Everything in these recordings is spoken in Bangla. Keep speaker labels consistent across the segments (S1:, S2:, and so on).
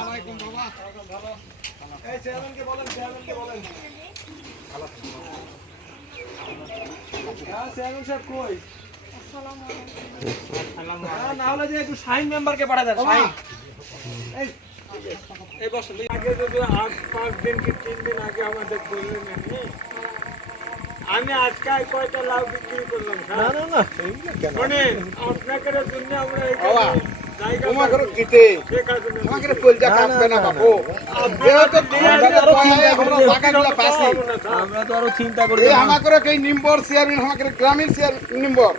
S1: আলাইকুম বাবা ভালো এই চেয়ারম্যানকে বলেন চেয়ারম্যানকে বলেন।
S2: আমি আজকে কয়টা লাউ বিক্রি করলাম আপনাকে জন্য আমরা
S3: তোমাকে দিতে না বাবু আমরা টাকাগুলো পাচ্ছি
S1: আমরা তো আরও চিন্তা করি
S3: আমাকে এই নিম্বর চেয়ারম্যান আমাকে গ্রামীণ চেয়ার নিম্বর।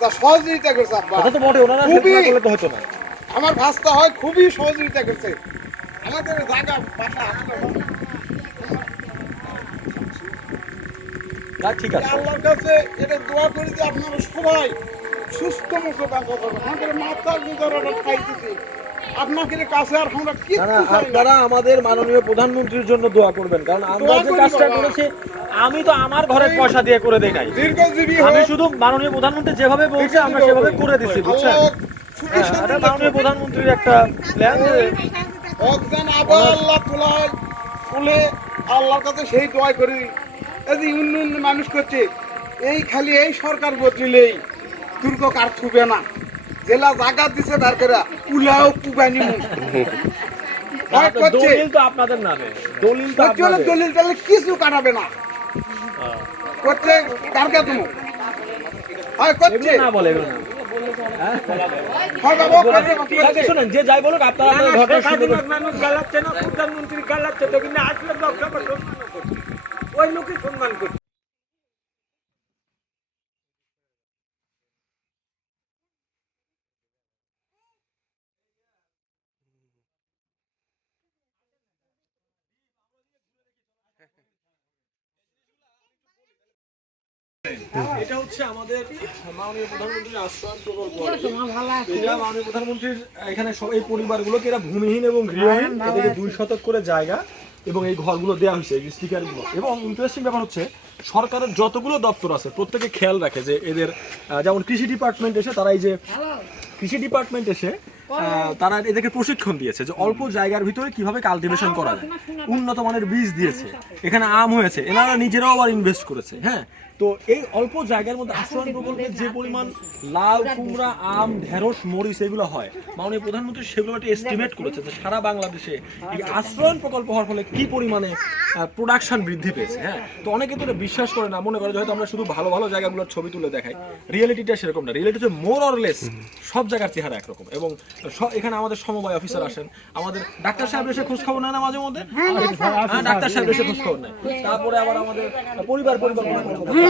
S3: তা সহযোগিতা করছে আব্বা।
S1: কথা তো বটে ওনারা
S3: খুবই-
S1: সেটা করলে তো হতো না।
S3: আমার ভাস্তা হয় খুবই সহযোগিতা করছে। আমাদের জায়গা বাসা
S1: ঠিক আছে।
S3: আল্লাহর কাছে এটা দোয়া করি যে আপনারা সবাই সুস্থ যাবেন আমাদের মাথা গুজারাটা খাইতেছি আপনাদের কাছে আর আমরা
S1: আপনারা আমাদের মাননীয় প্রধানমন্ত্রীর জন্য দোয়া করবেন কারণ আমরা যে কাজটা। করেছি আমি তো আমার ঘরের পয়সা দিয়ে করে দেই নাই। আমি শুধু মাননীয় প্রধানমন্ত্রী যেভাবে বলছে আমরা সেভাবে করে দিচ্ছি বুঝছেন? হ্যাঁ, এটা মাননীয় প্রধানমন্ত্রীর একটা প্ল্যান
S3: অজ্ঞান আবার আল্লাহ তোলায় তুলে আল্লাহর কাছে সেই দোয়া করি। এই যে মানুষ করছে এই খালি এই সরকার বদলিলেই দুর্গ কার থুবে না। জেলা জায়গা দিছে বের করে উলাও কুবানি
S1: দলিল তো আপনাদের নামে। দলিল তো
S3: দলিল টলিল কিছু কাটাবে না। করছে কারকে তুমি? হয় করছে।
S1: না বলে না।
S3: হয়?
S1: যে যাই বলুক আপনারা
S2: মানুষ গালাচ্ছে না প্রধানমন্ত্রী গালাচ্ছে তো কিন্তু আসলে ওই লোকই সম্মান করছে।
S1: এটা হচ্ছে আমাদের মাননীয় প্রধানমন্ত্রীর আশ্রয় প্রকল্প। এটা মাননীয় প্রধানমন্ত্রীর এখানে সব এই পরিবারগুলোকে এরা ভূমিহীন এবং গৃহহীন? এদেরকে দুই শতক করে জায়গা এবং এই ঘরগুলো দেওয়া হয়েছে এই স্টিকারগুলো। এবং ইন্টারেস্টিং ব্যাপার হচ্ছে সরকারের যতগুলো দপ্তর আছে প্রত্যেকে খেয়াল রাখে যে এদের যেমন কৃষি ডিপার্টমেন্ট এসে তারা এই যে কৃষি ডিপার্টমেন্ট এসে আহ, তারা এদেরকে প্রশিক্ষণ দিয়েছে যে অল্প জায়গার ভিতরে কীভাবে কাল্টিভেশন করা যায়। উন্নত মানের বীজ দিয়েছে। এখানে আম হয়েছে। এনারা নিজেরাও আবার ইনভেস্ট করেছে হ্যাঁ। তো এই অল্প জায়গার মধ্যে আশ্রয়ণ প্রকল্পে যে পরিমাণ লাউ কুমড়া আম ঢেঁড়স মরিচ এগুলো হয়। মাননীয় প্রধানমন্ত্রী সেগুলো একটা এস্টিমেট করেছে যে সারা বাংলাদেশে এই আশ্রয়ণ প্রকল্প হওয়ার ফলে কি পরিমাণে প্রোডাকশন বৃদ্ধি পেয়েছে হ্যাঁ? তো অনেকে তো বিশ্বাস করে না মনে করে যে হয়তো আমরা শুধু ভালো ভালো জায়গাগুলোর ছবি তুলে দেখাই। রিয়েলিটিটা সেরকম না। রিয়েলিটি হচ্ছে মোর অর লেস সব জায়গার চেহারা একরকম। এবং এখানে আমাদের সমবায় অফিসার আসেন আমাদের ডাক্তার সাহেব এসে খোঁজ খবর নেয় না মাঝে মধ্যে? হ্যাঁ ডাক্তার সাহেব এসে খোঁজ খবর নেয় তারপরে আবার আমাদের পরিবার পরিকল্পনা হ্যাঁ,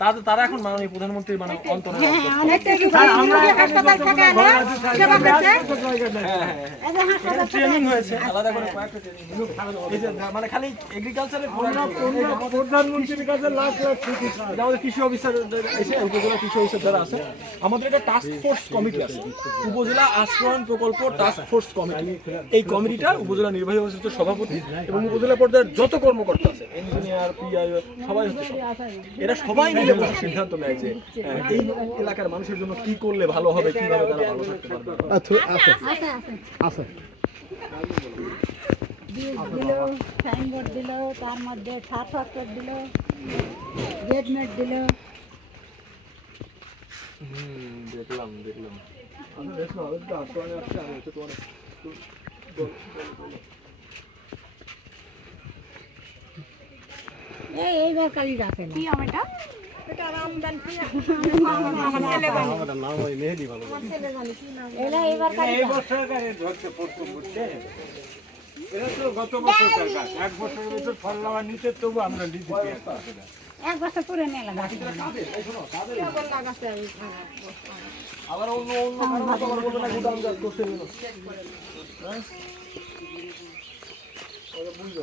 S1: তাদের তারা এখন মাননীয় প্রধানমন্ত্রীর মানে অন্তরে ট্রেনিং হয়েছে। আলাদা করে কয়েকটা ট্রেনিং এই মানে খালি এগ্রিকালচারের
S2: প্রধানমন্ত্রীর কাছে লাখ লাখ
S1: এটা আমাদের কৃষি অফিসার এসে উপজেলা কৃষি অফিসার যারা আছে আমাদের একটা টাস্ক ফোর্স কমিটি আছে। উপজেলা আশ্রয়ণ প্রকল্প টাস্ক ফোর্স কমিটি এই কমিটিটা উপজেলা নির্বাহী অফিসের সভাপতি এবং উপজেলা পর্যায়ের যত কর্মকর্তা আছে ইঞ্জিনিয়ার পিআই সবাই হচ্ছে। এরা সবাই মিলে সিদ্ধান্ত নেয় যে এই এলাকার মানুষের জন্য কি করলে ভালো হবে কীভাবে তারা ভালো থাকতে পারবে?
S4: বীজ দিল সাইনবোর্ড দিল তার মধ্যে সার দিল গেটমেট দিল।
S1: দেখলাম দেখলাম।
S4: এই এইবার কালি রাখে না
S5: কি আম এটা
S1: আমার নাম ওই মেহেদি ভালো
S4: এরা এইবার কালি
S2: এই বছরকার এ এক
S4: বছর পুরে নিয়ে লাগা
S1: আবার অন্য অন্য কারণে তো না গুদাম করতে? ওরা বুঝলো,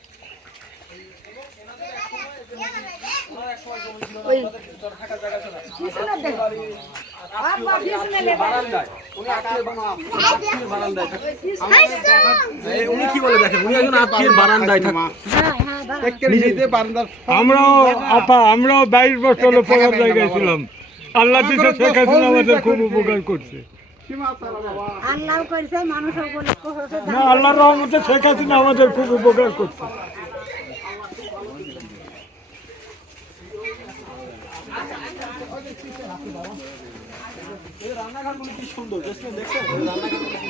S1: উনি কি বলে দেখেন? একজন আত্মীয়ের বারান্দায় থাকেন
S4: হ্যাঁ হ্যাঁ
S2: আমরাও আপা আমরাও বাইশ বছর হলো পড়ার জায়গায় ছিলাম। আল্লাহ দিতে শেখ হাসিনা আমাদের খুব উপকার করছে।
S4: আল্লাহ
S2: রহমতে শেখ হাসিনা আমাদের খুব উপকার করছে।
S1: রান্নাঘরগুলো কি সুন্দর? দেখছেন দেখছেন রান্নাঘরগুলো কি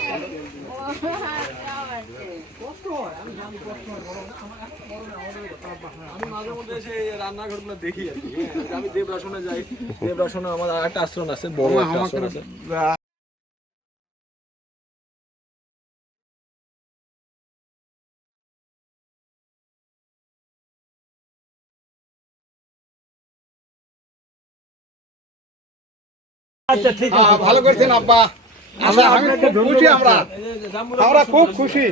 S1: আমি মাঝে মধ্যে এসে এই রান্নাঘরগুলো দেখি আর কি হ্যাঁ, আমি দেবরাসনে যাই দেবরাসনে আমার আরেকটা আশ্রম আছে বড় একটা আশ্রম আছে।
S2: আচ্ছা ঠিক
S3: হ্যাঁ, ভালো করছেন আব্বা। আচ্ছা আমি খুব খুশি আমরা।
S1: এই যে জাম্বুরা
S3: আমরা খুব খুশি।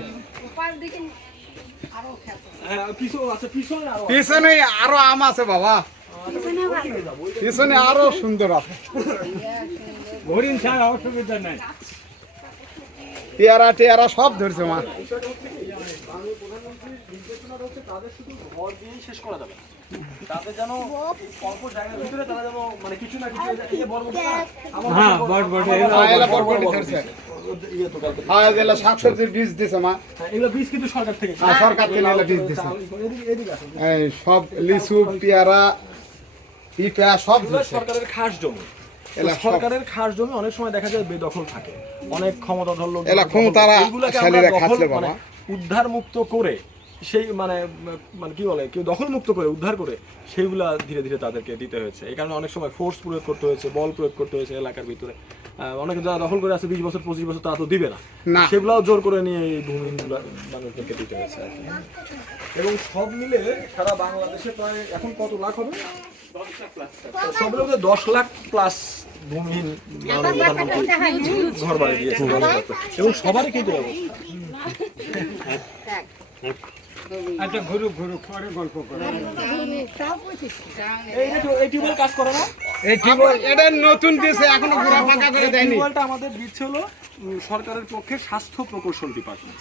S1: হ্যাঁ, পিছু আছে পিছনে
S3: আরও আম আছে বাবা। পিছনে আরও সুন্দর আছে।
S2: হরিণ ছাড়া অসুবিধা নাই।
S3: পেয়ারা টেয়ারা সব ধরছে মা।
S1: প্রধানমন্ত্রীর নির্দেশনাটা হচ্ছে তাদের শুধু ঘর দিয়েই শেষ করা যাবে না। যেন অল্প জায়গার ভিতরে তারা যেন মানে কিছু না কিছু এই
S2: হ্যাঁ।
S1: ইয়ে।
S3: হ্যাঁ
S1: হ্যাঁ,
S3: সব লিচু পেয়ারা সব
S1: সরকারের খাস জমি
S3: এলা
S1: সরকারের খাস জমি অনেক সময় দেখা যায় বেদখল থাকে অনেক ক্ষমতাধর লোক
S3: এলা।
S1: উদ্ধার মুক্ত করে সেই মানে মানে কি বলে কেউ দখল মুক্ত করে উদ্ধার করে সেইগুলা ধীরে ধীরে তাদেরকে দিতে হয়েছে। এই কারণে অনেক সময় ফোর্স প্রয়োগ করতে হয়েছে বল প্রয়োগ করতে হয়েছে এলাকার ভিতরে। অনেকে যারা দখল করে আছে বিশ বছর পঁচিশ বছর তারা তো দিবে না। সেগুলাও জোর করে নিয়ে এই ভূমিহীনগুলা মানুষদেরকে দিতে হয়েছে আর কি। এবং সব মিলে সারা বাংলাদেশে প্রায় এখন কত লাখ হবে? সব মিলে দশ লাখ প্লাস ভূমিহীন প্রধানমন্ত্রী ঘর বাড়ি দিয়েছে। এবং সবারই কিন্তু ব্যবস্থা
S2: আচ্ছা ঘুরুক ঘুরুক পরে গল্প করো।
S1: এই টিউবওয়েল কাজ করে না?
S2: এই টিউবওয়েল
S3: এটা নতুন দিয়েছে এখনও পুরা পাকা করে দেয়নি।
S1: টিউবওয়েলটা আমাদের দিচ্ছে হলো সরকারের পক্ষে স্বাস্থ্য প্রকৌশল ডিপার্টমেন্ট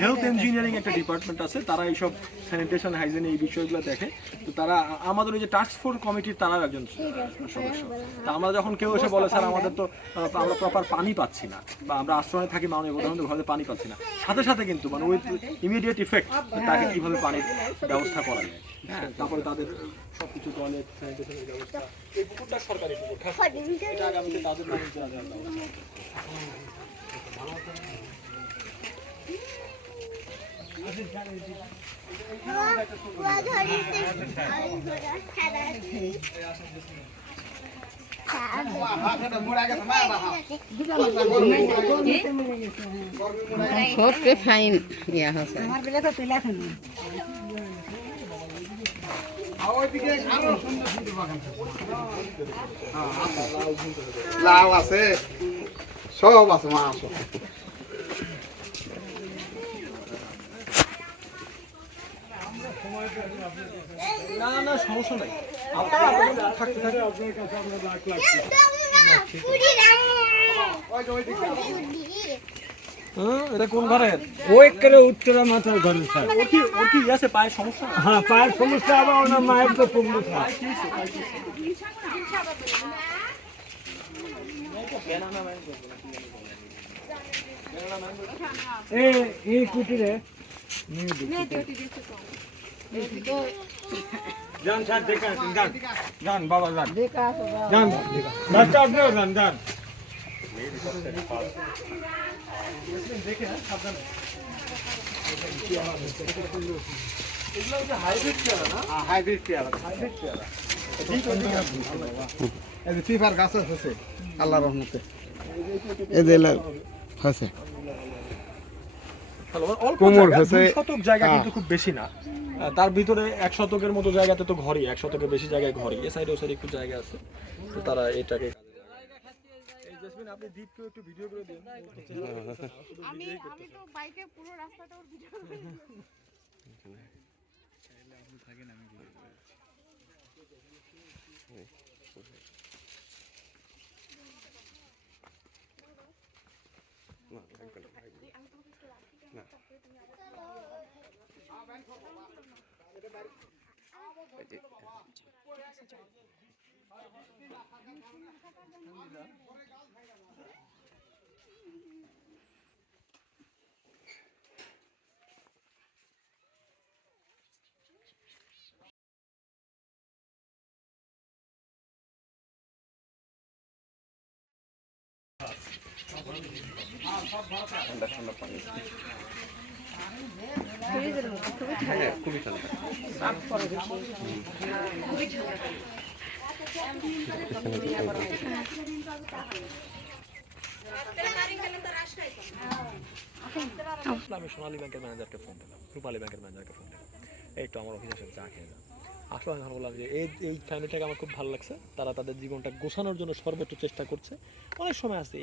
S1: হেলথ ইঞ্জিনিয়ারিং একটা ডিপার্টমেন্ট আছে তারা এইসব স্যানিটেশন হাইজিন এই বিষয়গুলো দেখে। তো তারা আমাদের ওই যে টাস্ক ফোর্স কমিটির তারাও একজন সদস্য। তা আমরা যখন কেউ এসে বলে স্যার আমাদের তো আমরা প্রপার পানি পাচ্ছি না বা আমরা আশ্রমে থাকি মাননীয় প্রধানমন্ত্রী ঘরে পানি পাচ্ছি না। সাথে সাথে কিন্তু মানে উইথ ইমিডিয়েট ইফেক্ট তাকে কীভাবে পানির ব্যবস্থা করা যায়? হ্যাঁ তারপরে তাদের সবকিছু ব্যবস্থা। এই পুকুরটা পুকুর
S6: সবকে ফাইন ইয়া হচ্ছে
S4: আমার বেলা তো তুলে খানো
S3: ওইদিকে আরও সুন্দর সুন্দর বাগান আছে। হ্যাঁ, আছে। লাউ আছে সব আছে মা আসো
S1: না না সমস্যা নাই হ্যাঁ, এটা কোন ঘরের?
S2: ওই করে উত্তরা মাথার ঘরে স্যার।
S1: ওর কি ওর কি আছে পায়ে সমস্যা?
S2: হ্যাঁ পায়ের সমস্যা আবার ওনার মায়ের তো সমস্যা এই কুটিরে যান স্যার দেখে আসুন যান যান বাবা যান যান ডাক্তার আপনিও যান যান
S3: এই যে পিপার আল্লাহ রহমতে। এই যে লাউ আছে
S1: ভালো, অল্প
S3: কোমর
S1: জায়গা, শতক জায়গা
S3: হ্যাঁ।
S1: কিন্তু খুব বেশি না। তার ভিতরে এক শতকের মতো জায়গাতে তো ঘরই এক শতকের বেশি জায়গায় ঘরই। এ সাইডে ও সাইডে একটু জায়গা আছে। তো তারা এটাকে এই জেসমিন ভিডিও করে দিন
S5: আমি
S1: সোনালী ব্যাংকের ম্যানেজারকে ফোন দিলাম, রূপালী ব্যাংকের ম্যানেজারকে ফোন দিলাম। এই তো আমার অফিসে চা খেয়ে যাও আসলে আমি বললাম যে, এই এই ফ্যামিলিটাকে আমার খুব ভালো লাগছে। তারা তাদের জীবনটা গোছানোর জন্য সর্বোচ্চ চেষ্টা করছে। অনেক সময় আছে